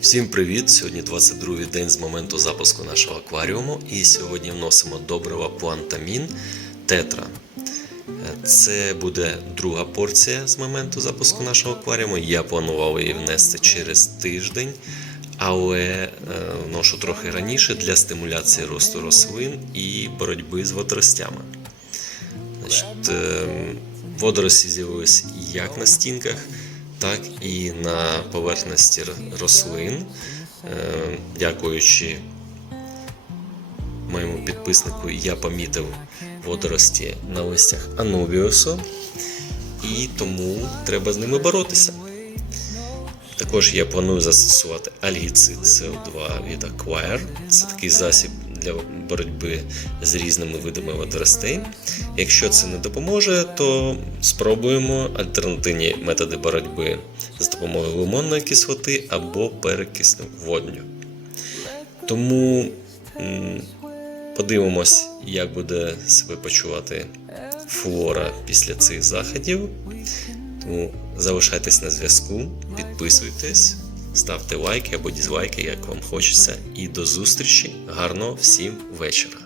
Всім привіт! Сьогодні 22-й день з моменту запуску нашого акваріуму, і сьогодні вносимо добрива Пуантамін Тетра. Це буде друга порція з моменту запуску нашого акваріуму. Я планував її внести через тиждень, але е, вношу трохи раніше для стимуляції росту рослин і боротьби з водоростями. Значить, е, водорості з'явилися як на стінках, так і на поверхності рослин, Е, дякуючи моєму підписнику, я помітив водорості на листях анубіусу, і тому треба з ними боротися. Також я планую застосувати альгіцид СО2 від Acquire. Це такий засіб для боротьби з різними видами водоростей. Якщо це не допоможе, то спробуємо альтернативні методи боротьби з допомогою лимонної кислоти або перекисню водню. Тому подивимось, як буде себе почувати флора після цих заходів. Тому залишайтесь на зв'язку, підписуйтесь, ставте лайки або дізлайки, як вам хочеться. І до зустрічі. Гарного всім вечора.